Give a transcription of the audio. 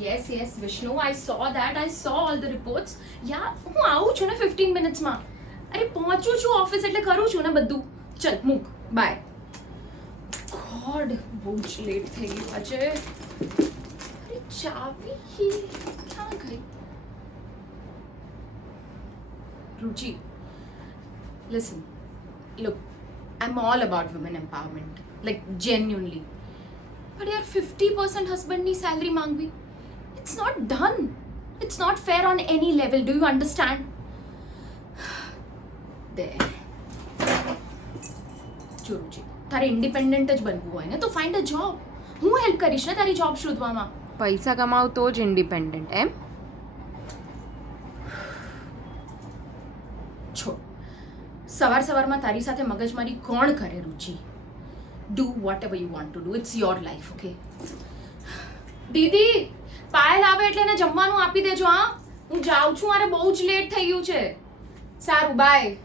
Yes, Vishnu, I saw that. I saw all the reports. Yeah, હું આવું છું ને 15 મિનિટ્સમાં. અરે પહોંચું છું ઓફિસ એટલે કરું છું ને બધું. ચલ મૂક, બાય. ગોડ, બહુ જ લેટ થઈ ગયું આજે. અરે ચાવી ક્યાં ગઈ? Ruchi, listen, look, I'm all about women empowerment, like genuinely. But yaar, 50% husband ni salary mangvi. It's not done. It's not fair on any level. Do you understand? There. જો રુચિ, તારે ઇન્ડિપેન્ડન્ટ જ બનવું હોય ને તો ફાઇન્ડ અ જોબ. હું help કરીશ ને તારી જોબ શોધવામાં. પૈસા કમાવ તો જ ઇન્ડિપેન્ડન્ટ એમ? છોડ, સવારમાં તારી સાથે મગજમારી કોણ કરે Ruchi? Do whatever you want to do. It's your life, okay? દીદી, પાયલ આવે એટલે એને જમવાનું આપી દેજો. હા, હું જાઉં છું, મારે બહુ જ લેટ થઈ ગયું છે. સારું, બાય.